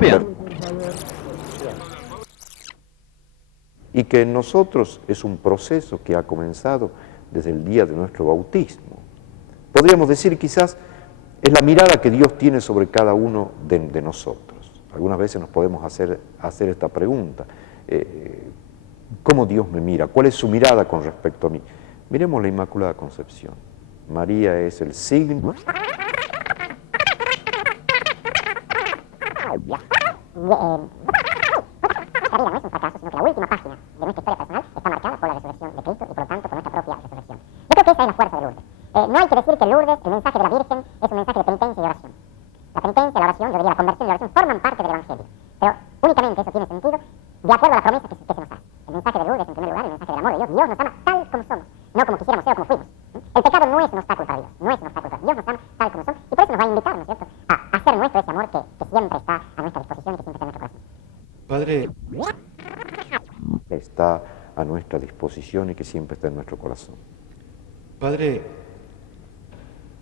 Bien. Y que en nosotros es un proceso que ha comenzado desde el día de nuestro bautismo. Podríamos decir quizás es la mirada que Dios tiene sobre cada uno de nosotros. Algunas veces nos podemos hacer esta pregunta. ¿Cómo Dios me mira? ¿Cuál es su mirada con respecto a mí? Miremos la Inmaculada Concepción. María es el signo. Esta vida no es un fracaso, sino que la última página de nuestra historia personal está marcada por la resurrección de Cristo y por lo tanto por nuestra propia resurrección. Yo creo que esa es la fuerza de Lourdes. No hay que decir que Lourdes, el mensaje de la Virgen, es un mensaje de penitencia y oración. La penitencia, la oración, yo diría la conversión y la oración forman parte del Evangelio. Pero únicamente eso tiene sentido de acuerdo a la promesa que se nos hace. El mensaje de Lourdes, en primer lugar, el mensaje del amor de Dios. Dios nos ama tal como somos, no como quisiéramos ser o como fuimos. El pecado no es un obstáculo para Dios, no es un obstáculo para Dios. Dios nos ama tal como somos y por eso nos va a invitar, ¿no es cierto?, a hacer nuestro ese amor que siempre está a nuestra disposición y que siempre está en nuestro corazón. Padre, Está a nuestra disposición y que siempre está en nuestro corazón. padre,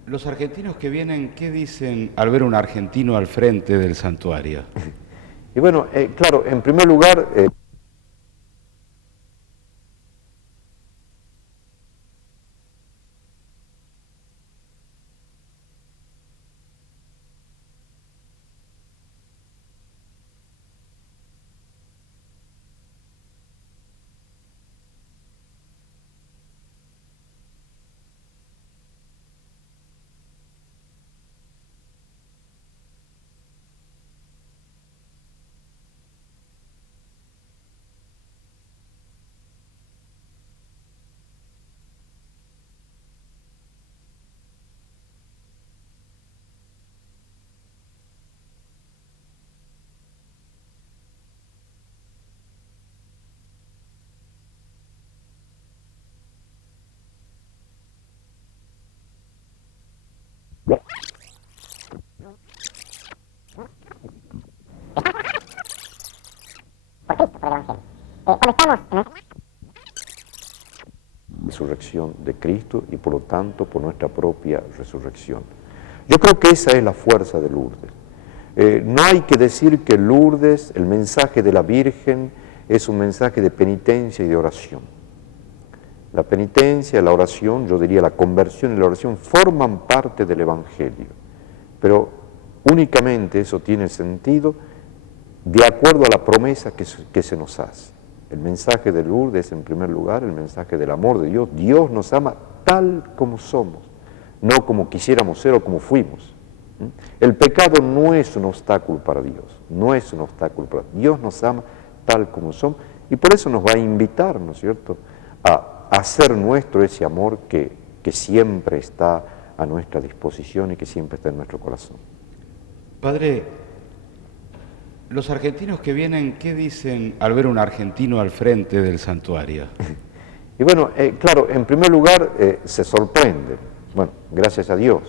los argentinos que vienen, ¿qué dicen al ver un argentino al frente del santuario? Y bueno, claro, en primer lugar... Por Cristo, por el Evangelio. Cuando estamos en resurrección de Cristo y por lo tanto por nuestra propia resurrección. Yo creo que esa es la fuerza de Lourdes. No hay que decir que Lourdes, el mensaje de la Virgen, es un mensaje de penitencia y de oración. La penitencia, la oración, yo diría la conversión y la oración forman parte del Evangelio, pero únicamente eso tiene sentido de acuerdo a la promesa que se nos hace. El mensaje de Lourdes es, en primer lugar, el mensaje del amor de Dios. Dios nos ama tal como somos, no como quisiéramos ser o como fuimos. El pecado no es un obstáculo para Dios, no es un obstáculo para Dios. Dios nos ama tal como somos y por eso nos va a invitar, ¿no es cierto?, a hacer nuestro ese amor que siempre está a nuestra disposición y que siempre está en nuestro corazón. Padre, los argentinos que vienen, ¿qué dicen al ver un argentino al frente del santuario? Y bueno, claro, en primer lugar se sorprenden, bueno, gracias a Dios.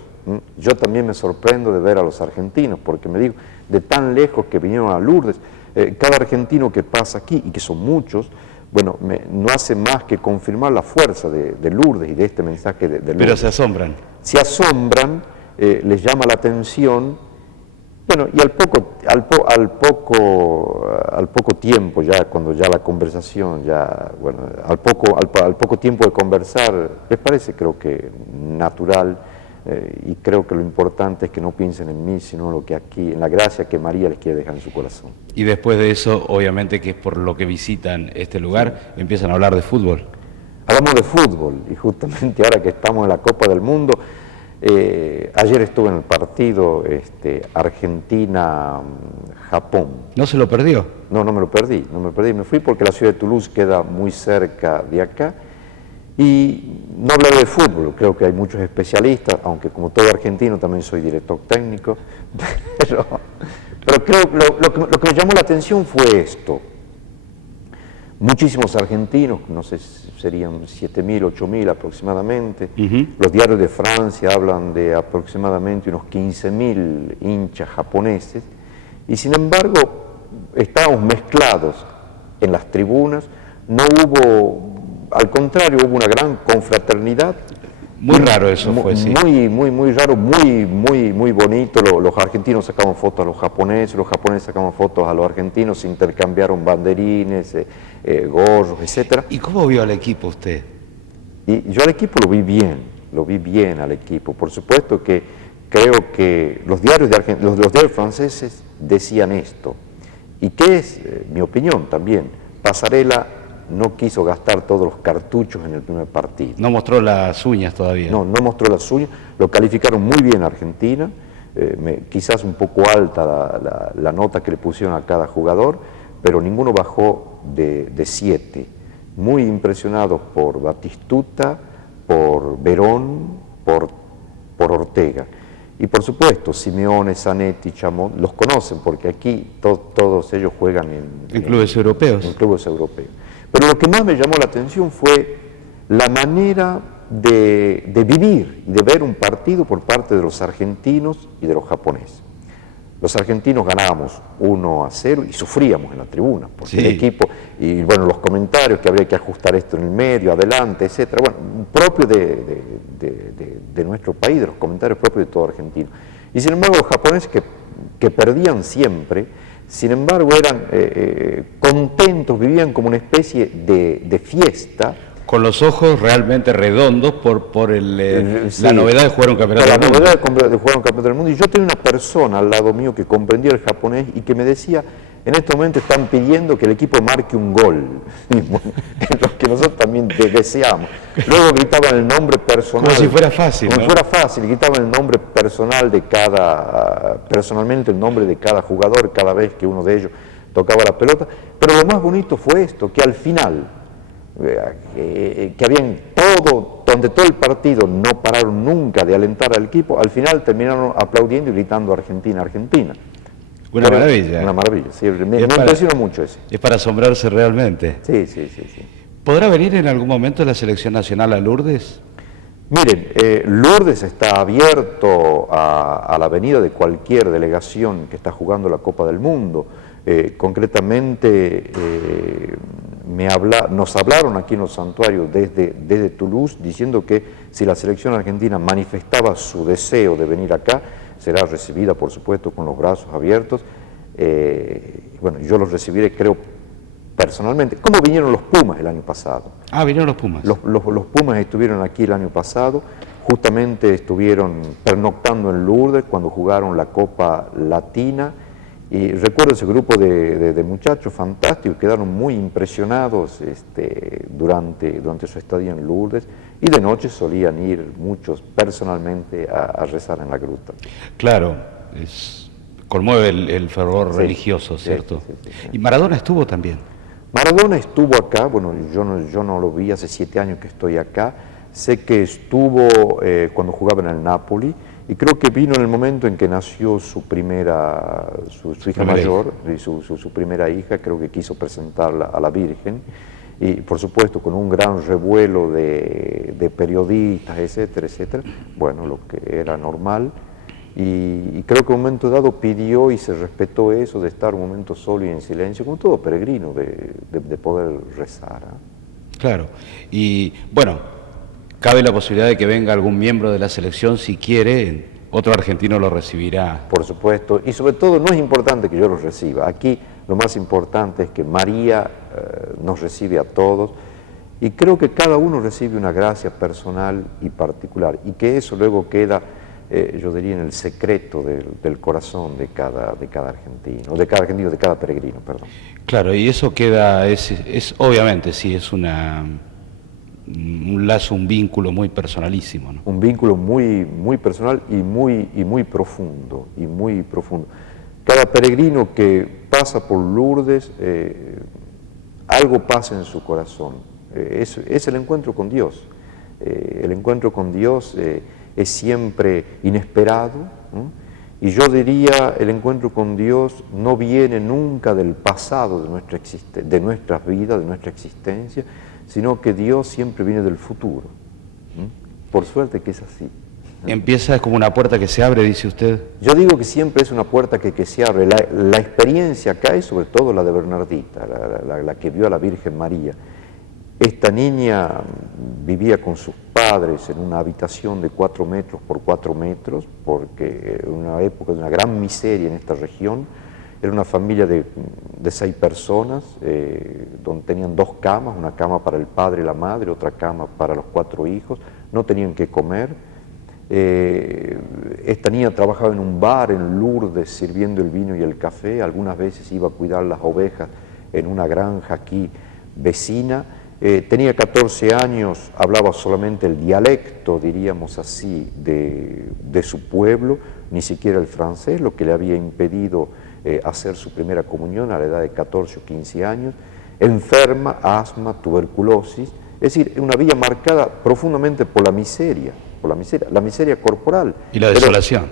Yo también me sorprendo de ver a los argentinos, porque me digo, de tan lejos que vinieron a Lourdes, cada argentino que pasa aquí, y que son muchos, bueno, no hace más que confirmar la fuerza de Lourdes y de este mensaje de Lourdes. Pero se asombran. Se asombran, les llama la atención, bueno, y al poco tiempo, ya cuando ya la conversación, ya, bueno, al poco tiempo de conversar, les parece, creo que, natural, y creo que lo importante es que no piensen en mí, sino en lo que aquí, en la gracia que María les quiere dejar en su corazón. Y después de eso, obviamente que es por lo que visitan este lugar, empiezan a hablar de fútbol. Hablamos de fútbol, y justamente ahora que estamos en la Copa del Mundo, ayer estuve en el partido Argentina-Japón. ¿No se lo perdió? No, no me lo perdí, me fui porque la ciudad de Toulouse queda muy cerca de acá, y no hablaré de fútbol, creo que hay muchos especialistas, aunque como todo argentino también soy director técnico, pero creo lo que me llamó la atención fue esto. Muchísimos argentinos, no sé si serían 7.000, 8.000 aproximadamente. Los diarios de Francia hablan de aproximadamente unos 15.000 hinchas japoneses, y sin embargo estábamos mezclados en las tribunas, no hubo, al contrario, hubo una gran confraternidad. Muy raro eso fue, sí. Muy raro, muy bonito. Los argentinos sacaban fotos a los japoneses sacaban fotos a los argentinos, se intercambiaron banderines, gorros, etc. ¿Y cómo vio al equipo usted? Y yo al equipo lo vi bien al equipo. Por supuesto que creo que los diarios, los diarios franceses decían esto, y que es mi opinión también. Pasarela no quiso gastar todos los cartuchos en el primer partido. No mostró las uñas todavía. No mostró las uñas, lo calificaron muy bien a Argentina, quizás un poco alta la nota que le pusieron a cada jugador, pero ninguno bajó de 7. Muy impresionados por Batistuta, por Verón, por Ortega. Y por supuesto, Simeone, Zanetti, Chamón, los conocen porque aquí todos ellos juegan en clubes europeos. En clubes europeos. Pero lo que más me llamó la atención fue la manera de vivir y de ver un partido por parte de los argentinos y de los japoneses. Los argentinos ganábamos 1-0 y sufríamos en la tribuna, porque el equipo, y bueno, los comentarios que habría que ajustar esto en el medio, adelante, etcétera, bueno, propio de nuestro país, de los comentarios propios de todo argentino. Y sin embargo los japoneses que perdían siempre, sin embargo eran contentos, vivían como una especie de fiesta. Con los ojos realmente redondos por la novedad de jugar un campeonato del mundo. La novedad de jugar un campeonato del mundo. Y yo tenía una persona al lado mío que comprendía el japonés y que me decía, en este momento están pidiendo que el equipo marque un gol, lo que nosotros también deseamos. Luego gritaban el nombre personal. Como si fuera fácil. Como si fuera fácil, gritaban el nombre personal personalmente el nombre de cada jugador cada vez que uno de ellos tocaba la pelota. Pero lo más bonito fue esto, que al final, que habían donde todo el partido no pararon nunca de alentar al equipo, al final terminaron aplaudiendo y gritando Argentina, Argentina. Una maravilla. Una maravilla, sí, me impresionó mucho eso. Es para asombrarse realmente. Sí. ¿Podrá venir en algún momento la selección nacional a Lourdes? Miren, Lourdes está abierto a la venida de cualquier delegación que está jugando la Copa del Mundo. Concretamente, nos hablaron aquí en los santuarios desde Toulouse diciendo que si la selección argentina manifestaba su deseo de venir acá, será recibida, por supuesto, con los brazos abiertos. Bueno, yo los recibiré, creo, personalmente. ¿Cómo vinieron los Pumas el año pasado? Ah, vinieron los Pumas. Los Pumas estuvieron aquí el año pasado, justamente estuvieron pernoctando en Lourdes cuando jugaron la Copa Latina. Y recuerdo ese grupo de muchachos fantásticos, quedaron muy impresionados durante su estadía en Lourdes, y de noche solían ir muchos personalmente a rezar en la gruta. Claro, conmueve el fervor religioso, ¿cierto? Sí. ¿Y Maradona estuvo también? Maradona estuvo acá, bueno, yo no lo vi, hace 7 años que estoy acá, sé que estuvo cuando jugaba en el Napoli, y creo que vino en el momento en que nació su hija mayor, su primera hija, creo que quiso presentarla a la Virgen, y por supuesto con un gran revuelo de periodistas, etcétera, bueno, lo que era normal, y creo que en un momento dado pidió y se respetó eso de estar un momento solo y en silencio, como todo peregrino, de poder rezar. Claro, y bueno, cabe la posibilidad de que venga algún miembro de la selección, si quiere, otro argentino lo recibirá. Por supuesto, y sobre todo no es importante que yo los reciba. Aquí lo más importante es que María nos recibe a todos, y creo que cada uno recibe una gracia personal y particular, y que eso luego queda, yo diría, en el secreto del corazón de cada argentino, de cada peregrino, perdón. Claro, y eso queda, obviamente, sí, es un lazo, un vínculo muy personalísimo, ¿no? Un vínculo muy personal y muy profundo, Cada peregrino que pasa por Lourdes, algo pasa en su corazón, es el encuentro con Dios. El encuentro con Dios es siempre inesperado, ¿no? Y yo diría, el encuentro con Dios no viene nunca del pasado de nuestras vidas, de nuestra existencia, sino que Dios siempre viene del futuro. Por suerte que es así. Empieza como una puerta que se abre, dice usted. Yo digo que siempre es una puerta que se abre. La experiencia acá es sobre todo la de Bernardita, la que vio a la Virgen María. Esta niña vivía con sus padres, padres en una habitación de 4 metros por 4 metros, porque en una época de una gran miseria en esta región. Era una familia de 6 personas, donde tenían 2 camas, una cama para el padre y la madre, otra cama para los 4 hijos, no tenían que comer. Esta niña trabajaba en un bar en Lourdes sirviendo el vino y el café, algunas veces iba a cuidar las ovejas en una granja aquí vecina. Tenía 14 años, hablaba solamente el dialecto, diríamos así, de su pueblo, ni siquiera el francés, lo que le había impedido hacer su primera comunión a la edad de 14 o 15 años, enferma, asma, tuberculosis, es decir, una vida marcada profundamente por la miseria corporal. Y la desolación.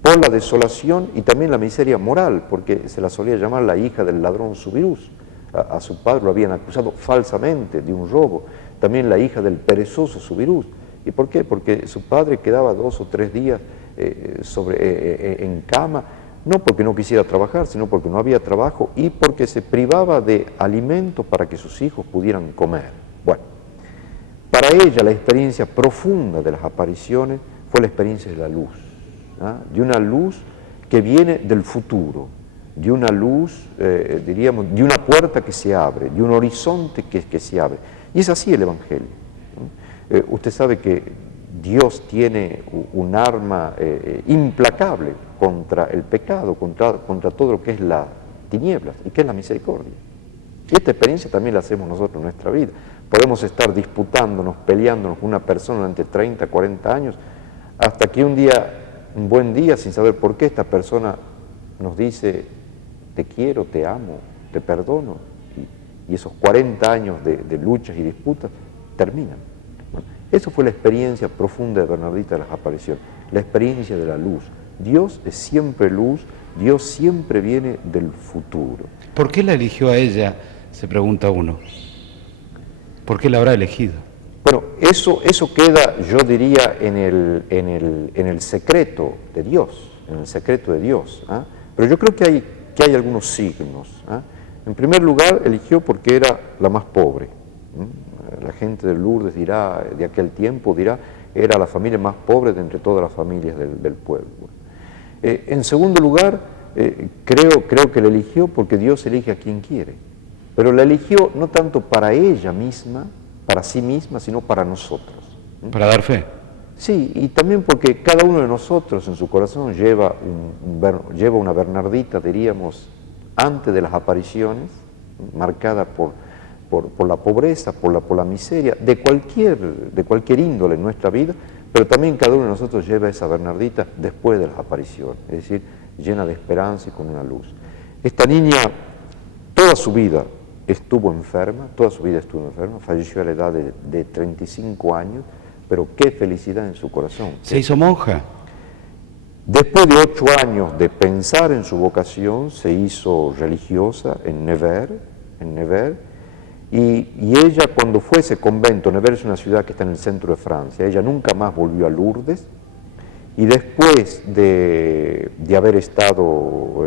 Por la desolación y también la miseria moral, porque se la solía llamar la hija del ladrón Subirús. A su padre lo habían acusado falsamente de un robo, también la hija del perezoso Subirús. ¿Y por qué? Porque su padre quedaba 2 o 3 días en cama, no porque no quisiera trabajar, sino porque no había trabajo y porque se privaba de alimentos para que sus hijos pudieran comer. Bueno, para ella la experiencia profunda de las apariciones fue la experiencia de la luz, ¿ah? De una luz que viene del futuro, de una luz, diríamos, de una puerta que se abre, de un horizonte que se abre. Y es así el Evangelio, ¿no? Usted sabe que Dios tiene un arma implacable contra el pecado, contra todo lo que es la tinieblas y que es la misericordia. Y esta experiencia también la hacemos nosotros en nuestra vida. Podemos estar disputándonos, peleándonos con una persona durante 30, 40 años, hasta que un buen día, sin saber por qué, esta persona nos dice: te quiero, te amo, te perdono, y esos 40 años de luchas y disputas terminan. Bueno, eso fue la experiencia profunda de Bernardita de las apariciones, la experiencia de la luz. Dios es siempre luz, Dios siempre viene del futuro. ¿Por qué la eligió a ella? Se pregunta uno. ¿Por qué la habrá elegido? Bueno, eso queda, yo diría, en el secreto de Dios, en el secreto de Dios, ¿ah? Pero yo creo que hay algunos signos, ¿ah? En primer lugar, eligió porque era la más pobre. La gente de Lourdes dirá, de aquel tiempo dirá, era la familia más pobre de entre todas las familias del pueblo. En segundo lugar, creo que la eligió porque Dios elige a quien quiere, pero la eligió no tanto para ella misma, para sí misma, sino para nosotros. Para dar fe. Sí, y también porque cada uno de nosotros en su corazón lleva una Bernardita, diríamos, antes de las apariciones, marcada por la pobreza, por la miseria, de cualquier índole en nuestra vida, pero también cada uno de nosotros lleva esa Bernardita después de las apariciones, es decir, llena de esperanza y con una luz. Esta niña, toda su vida estuvo enferma, falleció a la edad de 35 años, pero qué felicidad en su corazón. ¿Se hizo monja? Después de 8 años de pensar en su vocación, se hizo religiosa en Nevers, y ella, cuando fue a ese convento, Nevers es una ciudad que está en el centro de Francia, ella nunca más volvió a Lourdes, y después de haber estado,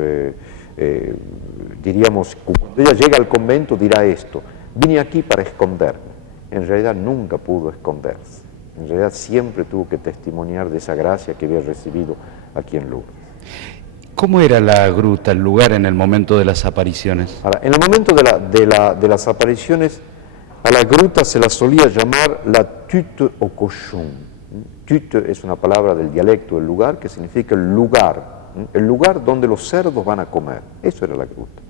diríamos, cuando ella llega al convento dirá esto: vine aquí para esconderme. En realidad nunca pudo esconderse, en realidad siempre tuvo que testimoniar de esa gracia que había recibido aquí en Lourdes. ¿Cómo era la gruta, el lugar en el momento de las apariciones? Ahora, en el momento de las apariciones, a la gruta se la solía llamar la Tutte au Cochon. Tutte es una palabra del dialecto del lugar que significa el lugar donde los cerdos van a comer. Eso era la gruta.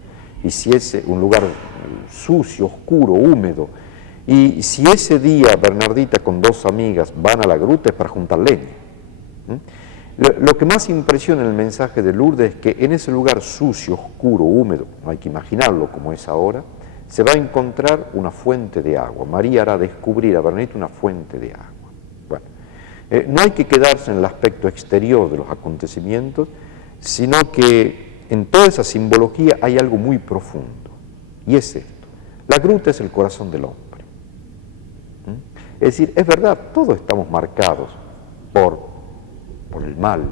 Y si es un lugar sucio, oscuro, húmedo, y si ese día Bernardita con 2 amigas van a la gruta es para juntar leña. Lo que más impresiona en el mensaje de Lourdes es que en ese lugar sucio, oscuro, húmedo, no hay que imaginarlo como es ahora, se va a encontrar una fuente de agua. María hará descubrir a Bernardita una fuente de agua. Bueno, no hay que quedarse en el aspecto exterior de los acontecimientos, sino que en toda esa simbología hay algo muy profundo, y es esto: la gruta es el corazón del hombre. Es decir, es verdad, todos estamos marcados por el mal,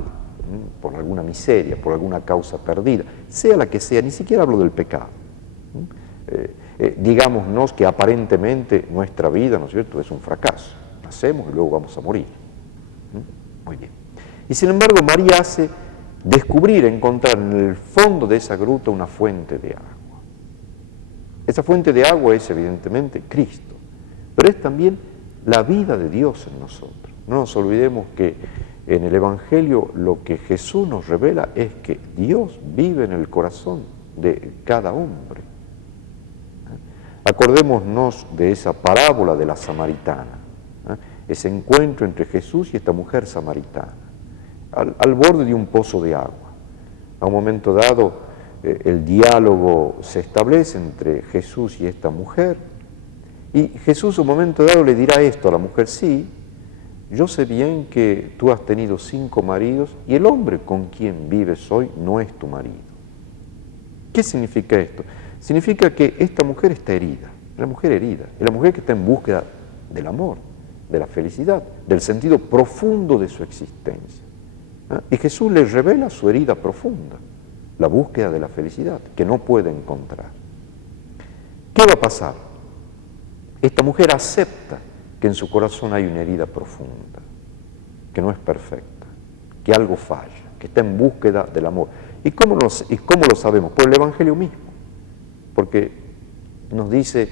por alguna miseria, por alguna causa perdida, sea la que sea, ni siquiera hablo del pecado. Digámonos que aparentemente nuestra vida, ¿no es cierto?, es un fracaso. nacemos y luego vamos a morir. Muy bien. Y sin embargo, María hace descubrir, encontrar en el fondo de esa gruta una fuente de agua. Esa fuente de agua es evidentemente Cristo, pero es también la vida de Dios en nosotros. No nos olvidemos que en el Evangelio lo que Jesús nos revela es que Dios vive en el corazón de cada hombre. Acordémonos de esa parábola de la samaritana, ese encuentro entre Jesús y esta mujer samaritana, al borde de un pozo de agua. A un momento dado, el diálogo se establece entre Jesús y esta mujer, y Jesús a un momento dado le dirá esto a la mujer: sí, yo sé bien que tú has tenido 5 maridos y el hombre con quien vives hoy no es tu marido. ¿Qué significa esto? Significa que esta mujer está herida, es la mujer herida, es la mujer que está en búsqueda del amor, de la felicidad, del sentido profundo de su existencia. Y Jesús le revela su herida profunda, la búsqueda de la felicidad, que no puede encontrar. ¿Qué va a pasar? Esta mujer acepta que en su corazón hay una herida profunda, que no es perfecta, que algo falla, que está en búsqueda del amor. ¿Y cómo lo sabemos? Por el Evangelio mismo. Porque nos dice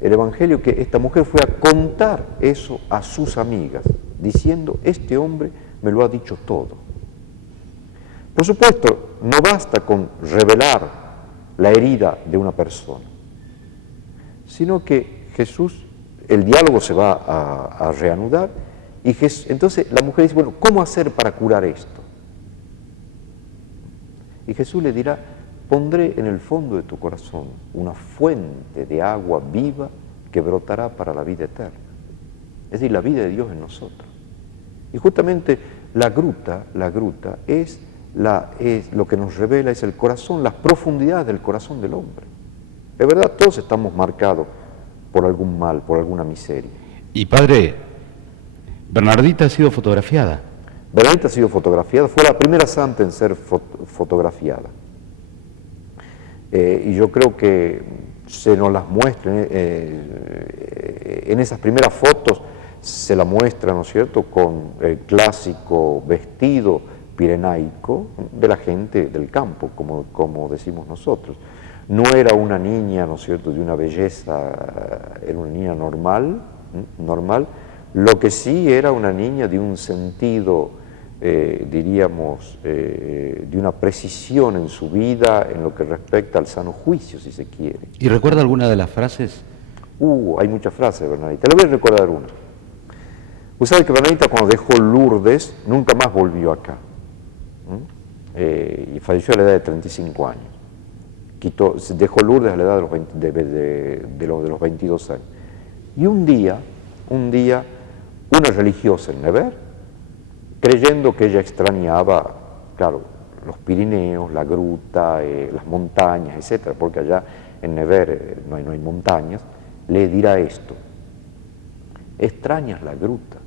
el Evangelio que esta mujer fue a contar eso a sus amigas, diciendo: este hombre me lo ha dicho todo. Por supuesto, no basta con revelar la herida de una persona, sino que Jesús, el diálogo se va a reanudar, y entonces la mujer dice: bueno, ¿cómo hacer para curar esto? Y Jesús le dirá: pondré en el fondo de tu corazón una fuente de agua viva que brotará para la vida eterna. Es decir, la vida de Dios en nosotros. Y justamente la gruta es lo que nos revela, es el corazón, las profundidades del corazón del hombre. Es verdad, todos estamos marcados por algún mal, por alguna miseria. Y padre, Bernardita ha sido fotografiada. Bernardita ha sido fotografiada, fue la primera santa en ser fotografiada. Y yo creo que se nos las muestra, en esas primeras fotos se la muestra, ¿no es cierto?, con el clásico vestido pirenaico de la gente del campo, como decimos nosotros. No era una niña, ¿no es cierto?, de una belleza, era una niña normal, lo que sí era una niña de un sentido, diríamos, de una precisión en su vida en lo que respecta al sano juicio, si se quiere. ¿Y recuerda alguna de las frases? Hay muchas frases de Bernardita. Le voy a recordar una. Usted sabe que Bernardita, cuando dejó Lourdes, nunca más volvió acá. Y falleció a la edad de 35 años. Dejó Lourdes a la edad de los 22 años. Y un día, una religiosa en Nevers, creyendo que ella extrañaba, claro, los Pirineos, la gruta, las montañas, etcétera, porque allá en Nevers no hay montañas, le dirá esto: extrañas la gruta.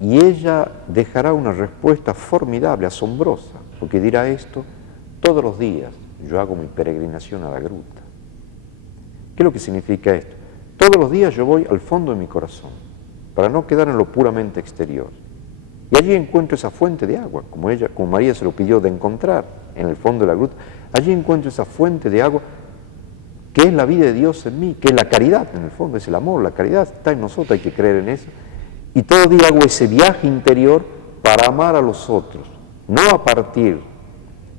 Y ella dejará una respuesta formidable, asombrosa, porque dirá esto: todos los días yo hago mi peregrinación a la gruta. ¿Qué es lo que significa esto? Todos los días yo voy al fondo de mi corazón, para no quedar en lo puramente exterior. Y allí encuentro esa fuente de agua, como María se lo pidió de encontrar en el fondo de la gruta. Allí encuentro esa fuente de agua que es la vida de Dios en mí, que es la caridad, en el fondo, es el amor, la caridad está en nosotros, hay que creer en eso. Y todo día hago ese viaje interior para amar a los otros, no a partir,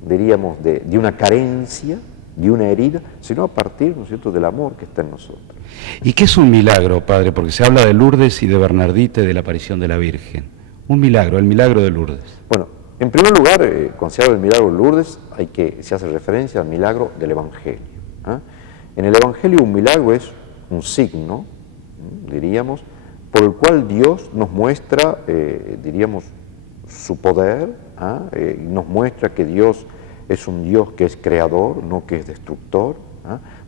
diríamos, de una carencia, de una herida, sino a partir, ¿no es cierto?, del amor que está en nosotros. ¿Y qué es un milagro, padre? Porque se habla de Lourdes y de Bernardita y de la aparición de la Virgen. Un milagro, el milagro de Lourdes. Bueno, en primer lugar, cuando se habla del milagro de Lourdes, se hace referencia al milagro del Evangelio. En el Evangelio un milagro es un signo, diríamos, por el cual Dios nos muestra, diríamos, su poder, nos muestra que Dios es un Dios que es creador, no que es destructor,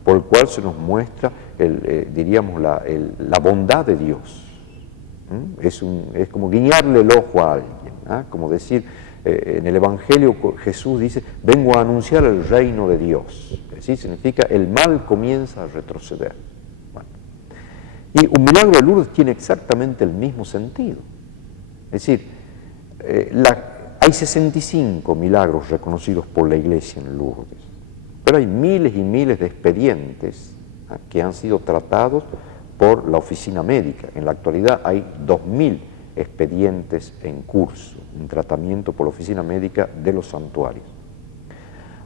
por el cual se nos muestra, diríamos, la bondad de Dios. Es como guiñarle el ojo a alguien, como decir, en el Evangelio Jesús dice: vengo a anunciar el reino de Dios. Es decir, significa el mal comienza a retroceder. Bueno. Y un milagro de Lourdes tiene exactamente el mismo sentido. Es decir, hay 65 milagros reconocidos por la Iglesia en Lourdes, pero hay miles y miles de expedientes que han sido tratados por la oficina médica. En la actualidad hay 2000 expedientes en curso, un tratamiento por la oficina médica de los santuarios.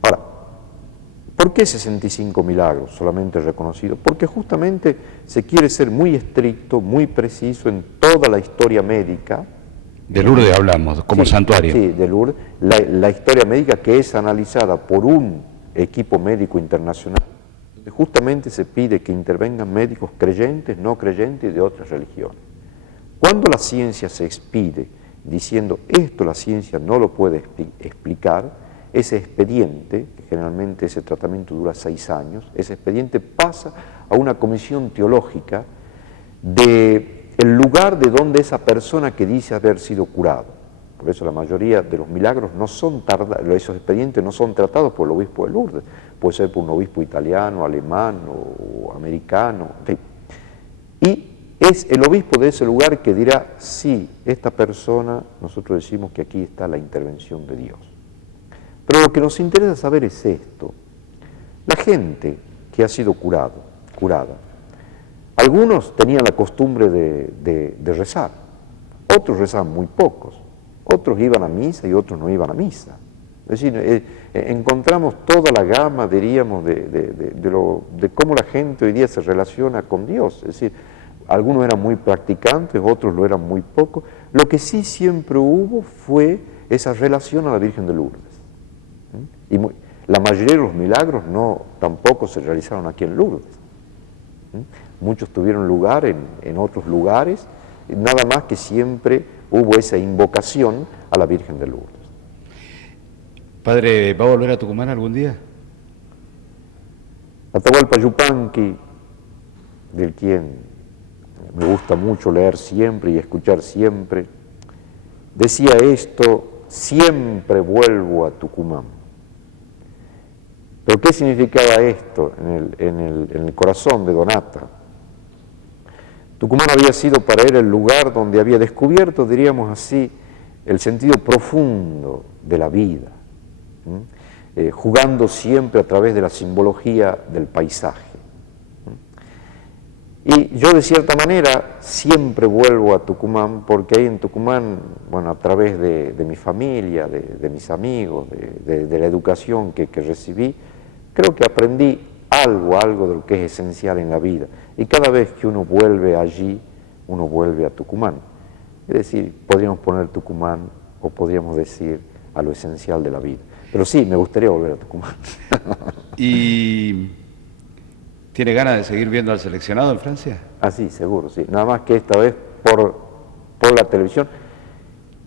Ahora, ¿por qué 65 milagros solamente reconocidos? Porque justamente se quiere ser muy estricto, muy preciso en toda la historia médica. De Lourdes hablamos, como santuario. Sí, de Lourdes. La historia médica que es analizada por un equipo médico internacional, justamente se pide que intervengan médicos creyentes, no creyentes y de otras religiones. Cuando la ciencia se expide diciendo esto la ciencia no lo puede explicar, ese expediente, que generalmente ese tratamiento dura 6 años, ese expediente pasa a una comisión teológica del lugar de donde esa persona que dice haber sido curado. Por eso la mayoría de los milagros no son esos expedientes no son tratados por el obispo de Lourdes, puede ser por un obispo italiano, alemán o americano, en fin. Y es el obispo de ese lugar que dirá, sí, esta persona, nosotros decimos que aquí está la intervención de Dios. Pero lo que nos interesa saber es esto. La gente que ha sido curada, algunos tenían la costumbre de rezar, otros rezaban muy pocos, otros iban a misa y otros no iban a misa. Es decir, encontramos toda la gama, diríamos, de cómo la gente hoy día se relaciona con Dios. Es decir, algunos eran muy practicantes, otros lo eran muy poco. Lo que sí siempre hubo fue esa relación a la Virgen de Lourdes. Y la mayoría de los milagros tampoco se realizaron aquí en Lourdes. Muchos tuvieron lugar en otros lugares, nada más que siempre hubo esa invocación a la Virgen de Lourdes. Padre, ¿va a volver a Tucumán algún día? Atahualpa Yupanqui, del quien me gusta mucho leer siempre y escuchar siempre, decía esto: siempre vuelvo a Tucumán. ¿Pero qué significaba esto en el corazón de Donata? Tucumán había sido para él el lugar donde había descubierto, diríamos así, el sentido profundo de la vida, jugando siempre a través de la simbología del paisaje. Y yo de cierta manera siempre vuelvo a Tucumán, porque ahí en Tucumán, bueno, a través de mi familia, de mis amigos, de la educación que recibí, creo que aprendí algo de lo que es esencial en la vida. Y cada vez que uno vuelve allí, uno vuelve a Tucumán. Es decir, podríamos poner Tucumán o podríamos decir a lo esencial de la vida. Pero sí, me gustaría volver a Tucumán. ¿Y tiene ganas de seguir viendo al seleccionado en Francia? Ah, sí, seguro, sí. Nada más que esta vez por la televisión.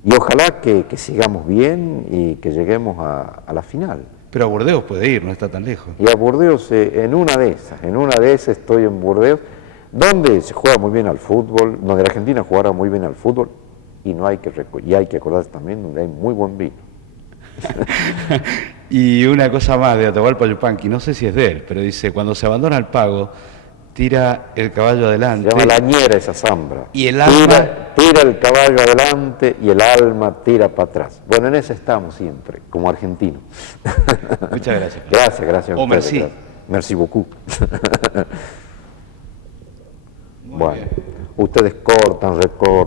Y ojalá que sigamos bien y que lleguemos a la final. Pero a Burdeos puede ir, no está tan lejos. Y a Burdeos, en una de esas estoy en Burdeos, donde se juega muy bien al fútbol, donde la Argentina jugará muy bien al fútbol, y hay que acordarse también donde hay muy buen vino. Y una cosa más de Atahualpa Yupanqui, no sé si es de él, pero dice, cuando se abandona el pago, tira el caballo adelante. Se llama la ñera esa zambra. Y el alma... Tira el caballo adelante y el alma tira para atrás. Bueno, en eso estamos siempre, como argentinos. Muchas gracias. Gracias a O ustedes. merci. Gracias. Merci beaucoup. Muy Bueno, bien. ustedes cortan, recortan.